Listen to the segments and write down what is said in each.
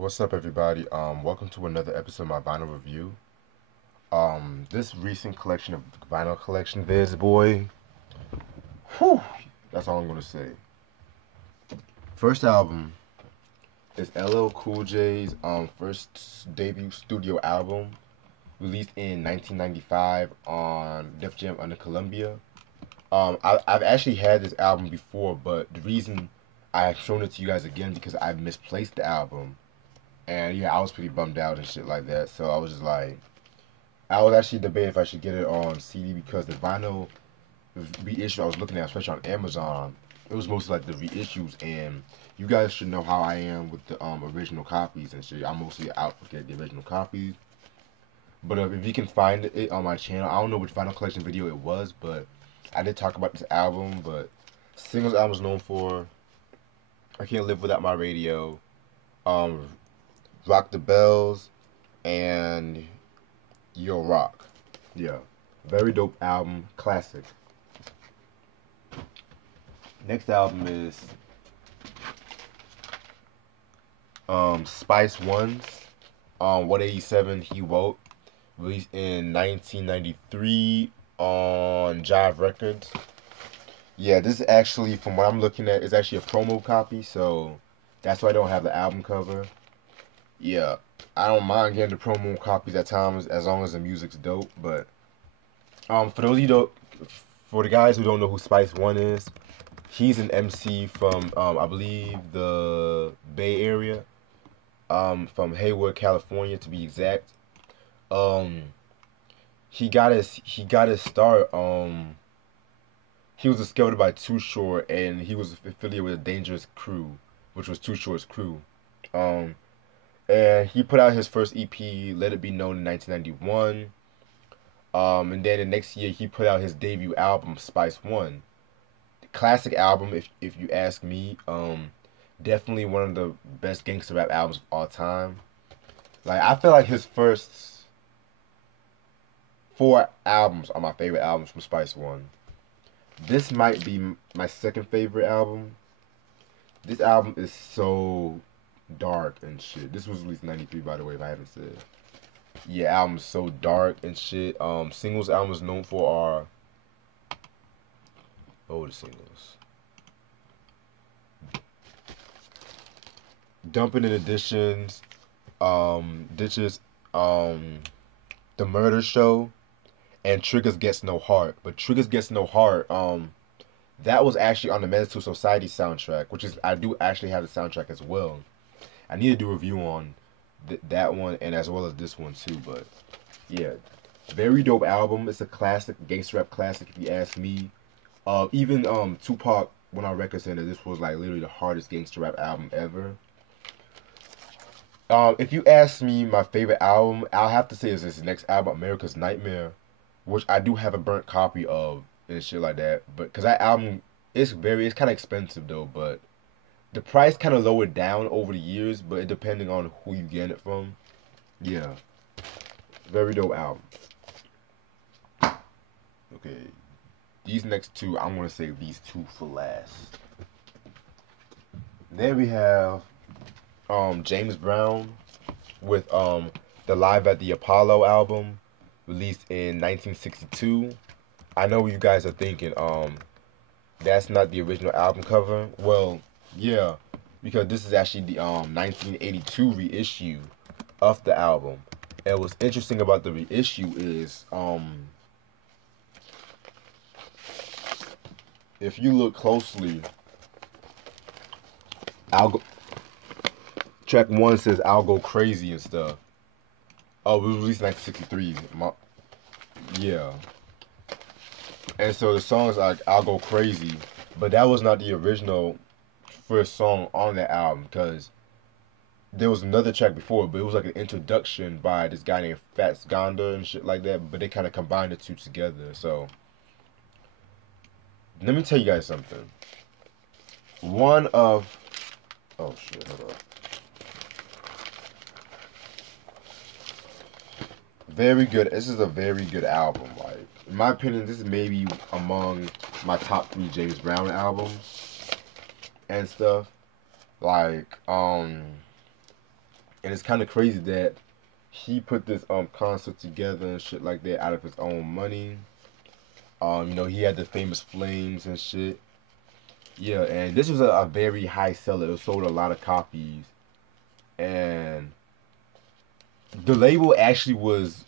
What's up, everybody? Welcome to another episode of my vinyl review. This recent collection of vinyl collection vids, boy. Whew, that's all I'm gonna say. First album is LL Cool J's first debut studio album, released in 1995 on Def Jam under Columbia. I've actually had this album before, but the reason I've shown it to you guys again because I misplaced the album. And yeah, I was pretty bummed out and shit like that. So I was just like, I was actually debating if I should get it on CD because the vinyl reissue I was looking at, especially on Amazon, it was mostly like the reissues. And you guys should know how I am with the original copies and shit. I'm mostly out for getting the original copies. But if you can find it on my channel, I don't know which vinyl collection video it was, but I did talk about this album. But singles I was known for, I Can't Live Without My Radio, um, Rock the Bells, and Yo Rock. Yeah. Very dope album. Classic. Next album is Spice One's 187 He Wrote, released in 1993 on Jive Records. Yeah, this is actually, from what I'm looking at, is actually a promo copy, so that's why I don't have the album cover. Yeah, I don't mind getting the promo copies at times as long as the music's dope. But for those of you don't, for the guys who don't know who Spice One is, he's an MC from I believe the Bay Area, from Hayward, California to be exact. He got his start. He was discovered by Too Short, and he was affiliated with a Dangerous Crew, which was Too Short's crew. And he put out his first EP, Let It Be Known, in 1991. And then the next year, he put out his debut album, Spice One. Classic album, if you ask me. Definitely one of the best gangster rap albums of all time. Like, I feel like his first 4 albums are my favorite albums from Spice One. This might be my second favorite album. This album is so dark and shit. This was released in 93, by the way, if I haven't said. Yeah, album's so dark and shit. Singles albums known for are older singles. Dumping in Additions, Ditches, The Murder Show, and Triggers Gets No Heart. But Triggers Gets No Heart, that was actually on the Menace to Society soundtrack, which is, I do actually have the soundtrack as well. I need to do a review on that one and as well as this one too. But yeah, very dope album. It's a classic, gangster rap classic if you ask me. Even Tupac went on record saying that this was like literally the hardest gangster rap album ever. If you ask me my favorite album, I'll have to say is his next album, America's Nightmare, which I do have a burnt copy of and shit like that. But because that album, it's kind of expensive though, but the price kind of lowered down over the years, but it depending on who you get it from. Yeah. Very dope album. Okay. These next two, I'm going to save these two for last. Then we have James Brown with the Live at the Apollo album, released in 1962. I know what you guys are thinking, that's not the original album cover. Well, yeah, because this is actually the 1982 reissue of the album. And what's interesting about the reissue is if you look closely, track 1 says I'll Go Crazy and stuff. Oh, it was released in 1963. Yeah. And so the song is like I'll Go Crazy, but that was not the original first song on that album, because there was another track before, but it was like an introduction by this guy named Fats Gonda and shit like that, but they kind of combined the two together. So let me tell you guys something. Oh shit, hold on. Very good. This is a very good album. Like, in my opinion, this is maybe among my top 3 James Brown albums and stuff. Like, And it's kind of crazy that he put this concert together and shit like that out of his own money. You know, he had the famous flames and shit. Yeah, and this was a very high seller. It sold a lot of copies, and the label actually was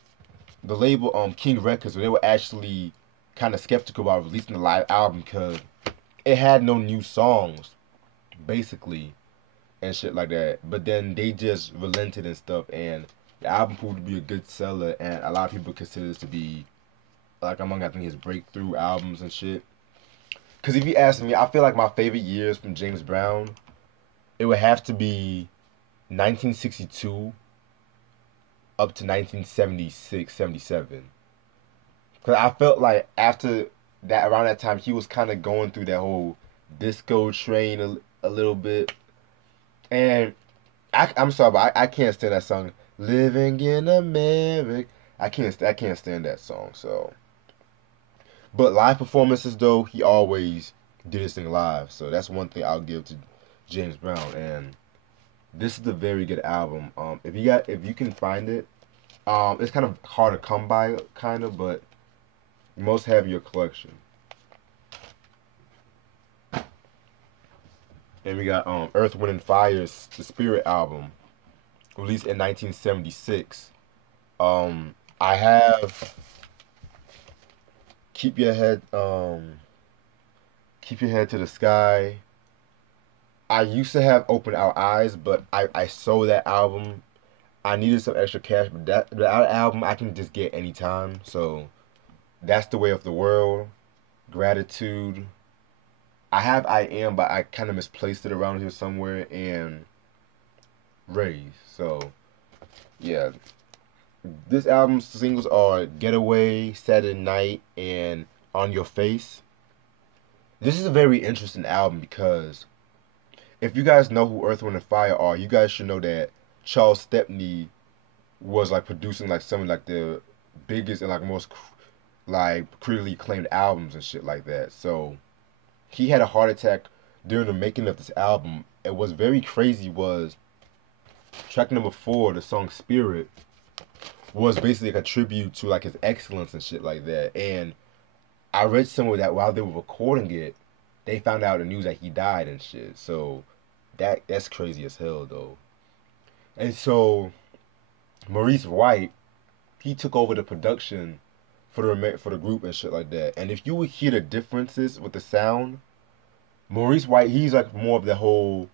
the label King Records. They were actually kind of skeptical about releasing the live album because it had no new songs, basically, and shit like that. But then they just relented and stuff, and the album proved to be a good seller, and a lot of people consider this to be like among I think his breakthrough albums and shit. Because if you ask me, I feel like my favorite years from James Brown, it would have to be 1962 up to 1976, 77. Because I felt like after that, around that time, he was kind of going through that whole disco train a little bit. And I'm sorry, but I can't stand that song. Living in America. I can't stand that song. So, but live performances though, he always did his thing live. So that's one thing I'll give to James Brown. And this is a very good album. If you can find it, it's kind of hard to come by, kind of, but most have your collection. And we got Earth, Wind and Fire's The Spirit album, released in 1976. I have Keep Your Head to the Sky. I used to have Open Our Eyes, but I sold that album. I needed some extra cash, but that album I can just get anytime. So that's The Way of the World, Gratitude. I have I Am, but I kind of misplaced it around here somewhere, and Raise. So yeah, this album's singles are Getaway, Saturday Night, and On Your Face. This is a very interesting album because if you guys know who Earth, Wind and Fire are, you guys should know that Charles Stepney was like producing like some of like the biggest and like most like critically acclaimed albums and shit like that. So he had a heart attack during the making of this album. And what's very crazy was track number 4, the song Spirit, was basically like a tribute to like his excellence and shit like that. And I read somewhere that while they were recording it, they found out the news that he died and shit. So that's crazy as hell though. And so Maurice White, he took over the production for the group and shit like that. And if you would hear the differences with the sound, Maurice White, he's like more of the whole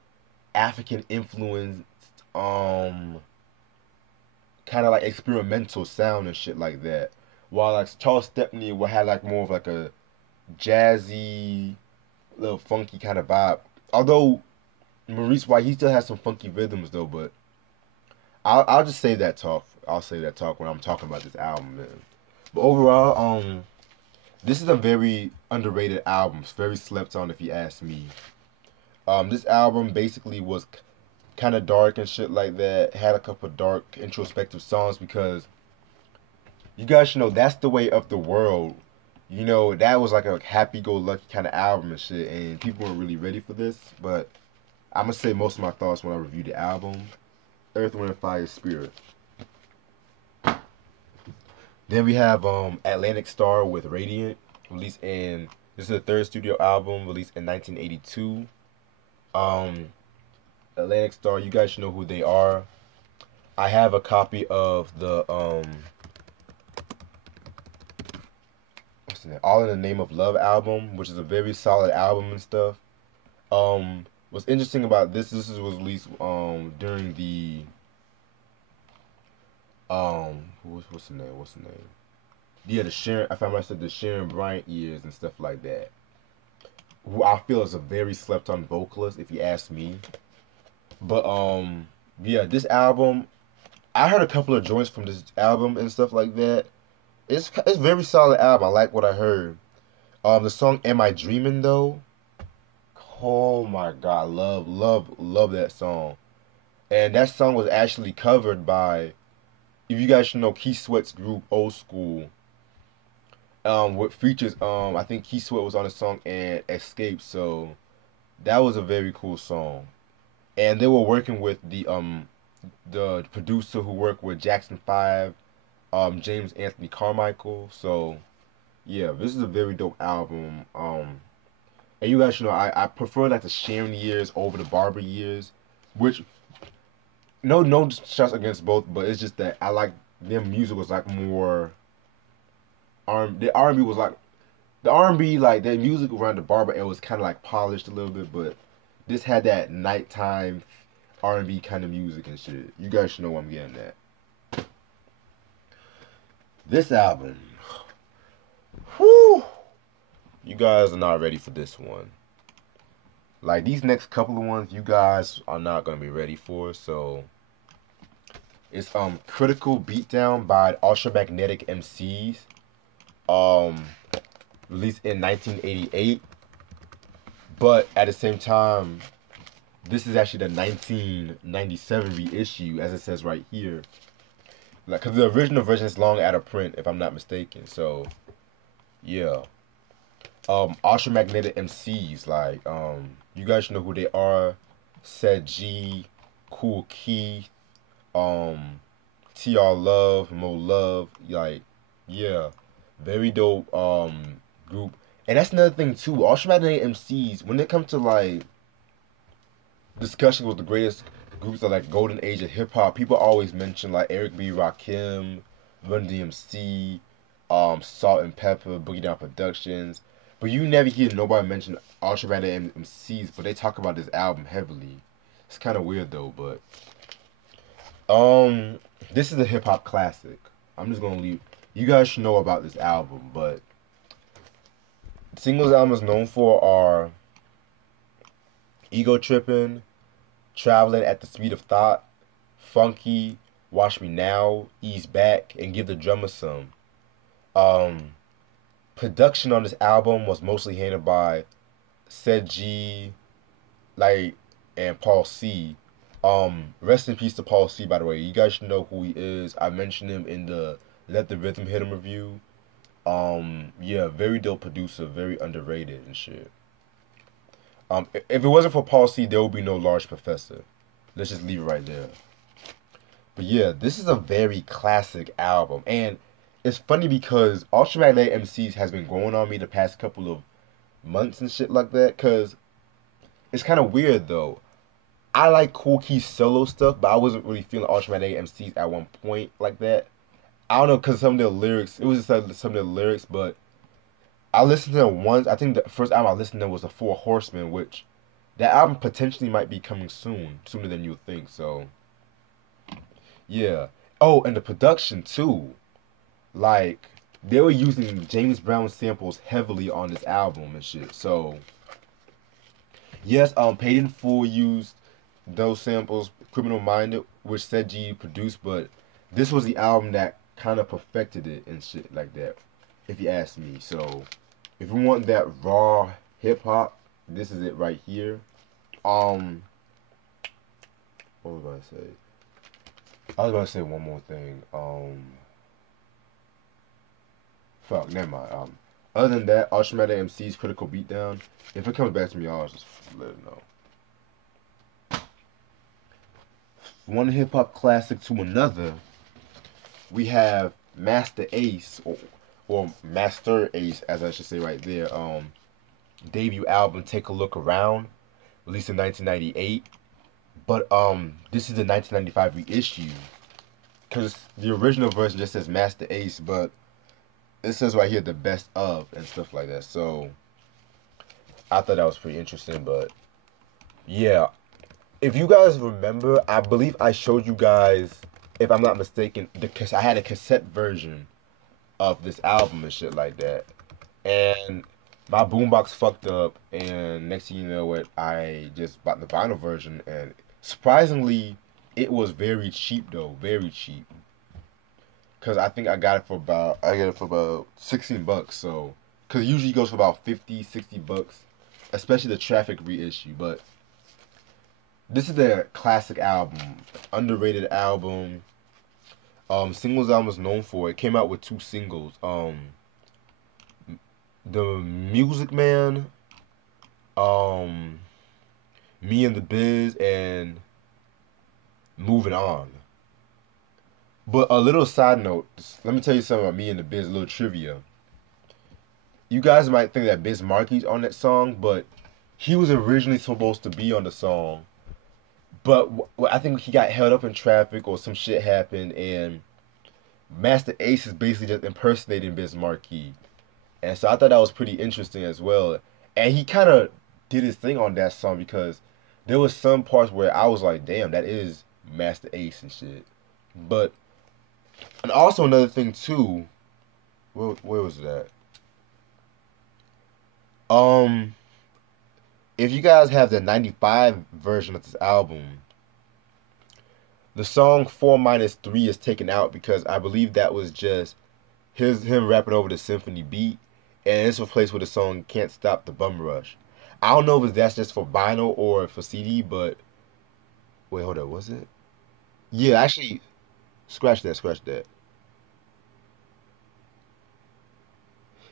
African influenced, kind of like experimental sound and shit like that. While like Charles Stepney would have like more of like a jazzy, little funky kind of vibe. Although Maurice White, he still has some funky rhythms though, but I'll just say that talk. I'll say that talk when I'm talking about this album, man. But overall, this is a very underrated album. It's very slept on, if you ask me. This album basically was kind of dark and shit like that. Had a couple of dark introspective songs because you guys should know that's The Way of the World. You know, that was like a happy-go-lucky kind of album and shit, and people weren't really ready for this. But I'm gonna say most of my thoughts when I review the album. Earth, Wind and Fire, Spirit. Then we have Atlantic Star with Radiant, released in, this is the third studio album, released in 1982. Atlantic Star, you guys should know who they are. I have a copy of the what's the name? All in the Name of Love album, which is a very solid album and stuff. What's interesting about this was released during the what's the name? Yeah, the Sharon, I found myself the Sharon Bryant years and stuff like that. Who I feel is a very slept on vocalist, if you ask me. But yeah, this album, I heard a couple of joints from this album and stuff like that. It's very solid album. I like what I heard. The song "Am I Dreaming" though, oh my god, love that song. And that song was actually covered by, if you guys should know, Keith Sweat's group Old School. What features I think Keith Sweat was on the song and Escape, so that was a very cool song. And they were working with the producer who worked with Jackson 5, James Anthony Carmichael. So yeah, this is a very dope album. And you guys should know I prefer like the Sharon years over the Barber years, which no shots against both, but it's just that I like their music was like more the R&B was like the R&B like their music around the Barber era was kind of like polished a little bit, but this had that nighttime R&B kind of music and shit. You guys should know what I'm getting at. This album, whew, you guys are not ready for this one. Like these next couple of ones, you guys are not gonna be ready for. So it's Critical Beatdown by Ultramagnetic MCs, released in 1988. But at the same time, this is actually the 1997 reissue, as it says right here. Like, cause the original version is long out of print, if I'm not mistaken. So, yeah. Ultramagnetic MCs, like, you guys should know who they are. Said G, Cool Keith, TR Love, Mo Love, like, yeah, very dope group. And that's another thing too. Ultramagnetic MCs, when it comes to like discussion with the greatest groups of like golden age of hip hop, people always mention like Eric B. Rakim, Run DMC, Salt and Pepper, Boogie Down Productions. But you never hear nobody mention Ultramagnetic MCs, but they talk about this album heavily. It's kind of weird though, but this is a hip hop classic. I'm just gonna leave. You guys should know about this album, but singles album is known for are Ego Trippin', Traveling at the Speed of Thought, Funky, Watch Me Now, Ease Back, and Give the Drummer Some. Production on this album was mostly handled by Said G, like, and Paul C. Rest in peace to Paul C, by the way. You guys should know who he is. I mentioned him in the Let the Rhythm Hit Him review. Yeah, very dope producer, very underrated and shit. If it wasn't for Paul C, there would be no Large Professor. Let's just leave it right there. But yeah, this is a very classic album, and it's funny because Ultramagnetic MCs has been growing on me the past couple of months and shit like that. Cause it's kind of weird though. I like Cool Key's solo stuff, but I wasn't really feeling Ultramagnetic MCs at one point like that. I don't know, cause some of their lyrics, it was just some of their lyrics, but I listened to them once. I think the first album I listened to was The Four Horsemen, which that album potentially might be coming soon, sooner than you would think. So, yeah. Oh, and the production too. Like, they were using James Brown samples heavily on this album and shit. So, yes, Paid in Full used those samples, Criminal Minded, which Said G produced, but this was the album that kind of perfected it and shit like that, if you ask me. So, if you want that raw hip hop, this is it right here. What was I about to say? I was about to say one more thing. Fuck, never mind. Other than that, Ultramagnetic MC's Critical Beatdown. If it comes back to me, I'll just let it know. One hip hop classic to another, we have Master Ace, or Master Ace, as I should say right there. Debut album Take a Look Around, released in 1998. But this is the 1995 reissue, because the original version just says Master Ace, but it says right here the best of and stuff like that. So I thought that was pretty interesting. But yeah, if you guys remember, I believe I showed you guys, if I'm not mistaken, I had a cassette version of this album and shit like that, and my boombox fucked up, and next thing you know what, I just bought the vinyl version, and surprisingly, it was very cheap though, very cheap. Cause I think I got it for about 16 bucks. So, cause it usually goes for about 50, 60 bucks, especially the Traffic reissue. But this is the classic album, underrated album. Singles album was known for. It came out with 2 singles. The Music Man, Me and the Biz, and Moving On. But a little side note, let me tell you something about me and the Biz, a little trivia. You guys might think that Biz Markie's on that song, but he was originally supposed to be on the song. But I think he got held up in traffic or some shit happened, and Master Ace is basically just impersonating Biz Markie. And so I thought that was pretty interesting as well. And he kind of did his thing on that song because there was some parts where I was like, damn, that is Master Ace and shit. But, and also another thing too, where was that? Um, if you guys have the 95 version of this album, the song 4 minus 3 is taken out because I believe that was just him rapping over the symphony beat, and it's replaced with the song Can't Stop the Bum Rush. I don't know if that's just for vinyl or for CD, but wait, hold up, was it? Yeah, actually, scratch that, scratch that.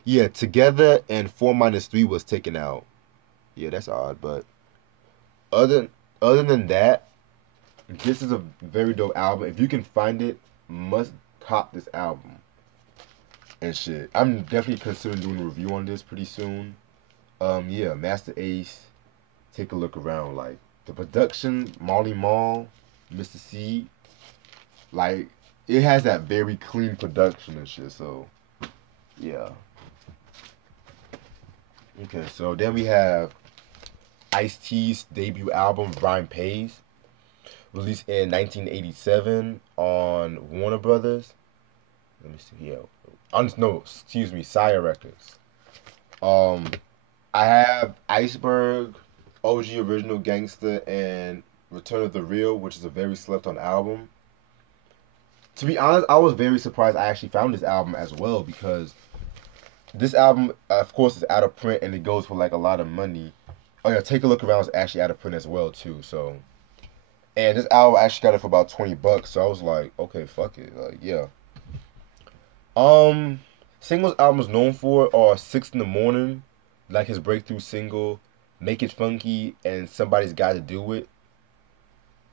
Yeah, Together and 4 minus 3 was taken out. Yeah, that's odd, but other other than that, this is a very dope album. If you can find it, must cop this album and shit. I'm definitely considering doing a review on this pretty soon. Yeah, Master Ace. Take a look around. Like the production, Marley Marl, Mr. C. Like it has that very clean production and shit. So yeah. Okay, so then we have Ice-T's debut album, Rhyme Pays, released in 1987 on Warner Brothers. Let me see. Yeah, no, excuse me, Sire Records. Um, I have Iceberg, OG Original Gangster, and Return of the Real, which is a very slept on album. To be honest, I was very surprised I actually found this album as well because this album, of course, is out of print and it goes for like a lot of money. Oh yeah, Take a Look Around is actually out of print as well too. So, and this album I actually got it for about $20. So I was like, okay, fuck it, like yeah. Um, Singles albums known for are 6 in the Morning, like his breakthrough single, Make It Funky, and Somebody's Got to Do It.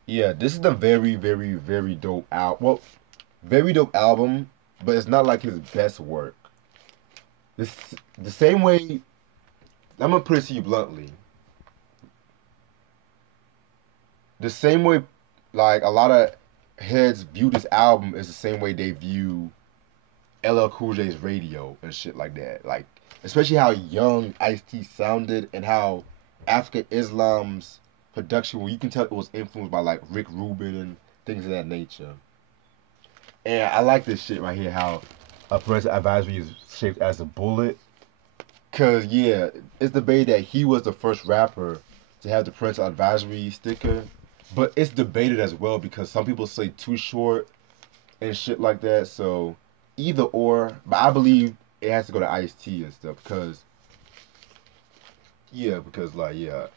Yeah, this is the very, very, very dope album. Well, very dope album, but it's not like his best work. This the same way. I'm gonna put it to you bluntly. The same way, like a lot of heads view this album is the same way they view LL Cool J's Radio and shit like that. Like, especially how young Ice-T sounded and how Africa Islam's production, where you can tell it was influenced by like Rick Rubin and things of that nature. And I like this shit right here, how a parental advisory is shaped as a bullet. Cause yeah, it's debated that he was the first rapper to have the parental advisory sticker. But it's debated as well because some people say Too Short and shit like that. So either or, but I believe it has to go to Ice-T and stuff because like yeah,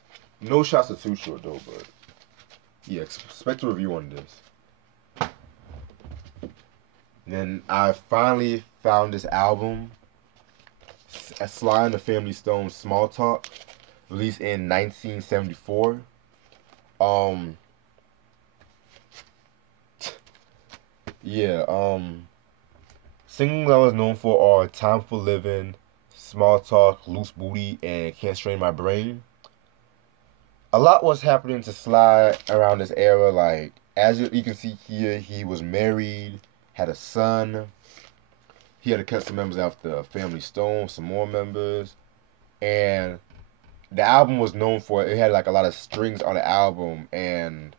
no shots are Too Short though. But yeah, expect a review on this. Then I finally found this album, Sly and the Family Stone, Small Talk, released in 1974. Yeah, singles I was known for are Time for Living, Small Talk, Loose Booty, and Can't Strain My Brain. A lot was happening to Sly around this era. Like, as you can see here, he was married, had a son. He had to cut some members off the Family Stone, some more members. And the album was known for, it had like a lot of strings on the album. And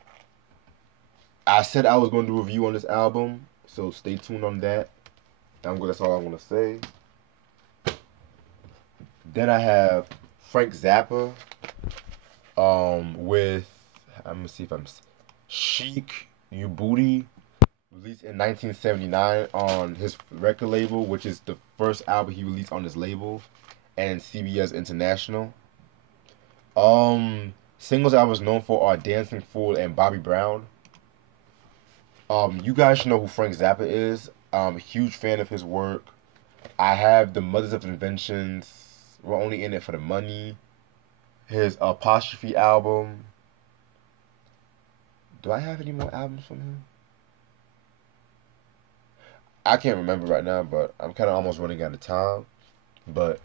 I said I was going to do a review on this album, so stay tuned on that. That's all I'm going to say. Then I have Frank Zappa with, I'm going to see if I'm, Chic You Booty, released in 1979 on his record label, which is the first album he released on this label, and CBS International. Singles I was known for are Dancing Fool and Bobby Brown. You guys should know who Frank Zappa is. I'm a huge fan of his work. I have the Mothers of Inventions. We're only in it for the money. His Apostrophe album. Do I have any more albums from him? I can't remember right now, but I'm kind of almost running out of time. But